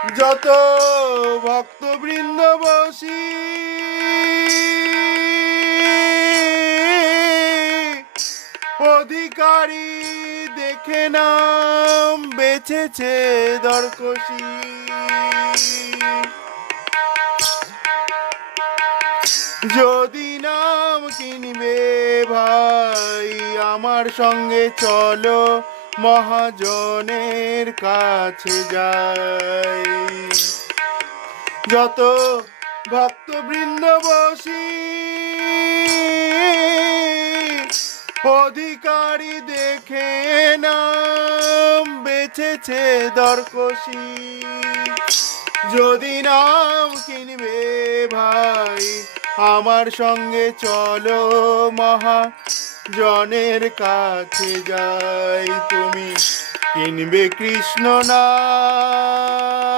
যত ভক্তবৃন্দ বসি অধিকারী দেখে নাম বেছেছে দরকশি। যদি নাম কিনবে ভাই আমার সঙ্গে চলো মহাজনের কাছে যাই। যত ভক্তবৃন্দ বসি অধিকারী দেখে নাম বেছেছে দরকশি। যদি নাম কিনবে ভাই আমার সঙ্গে চলো মহাজনের কাছে যাই। তুমি কিনবে কৃষ্ণ নাম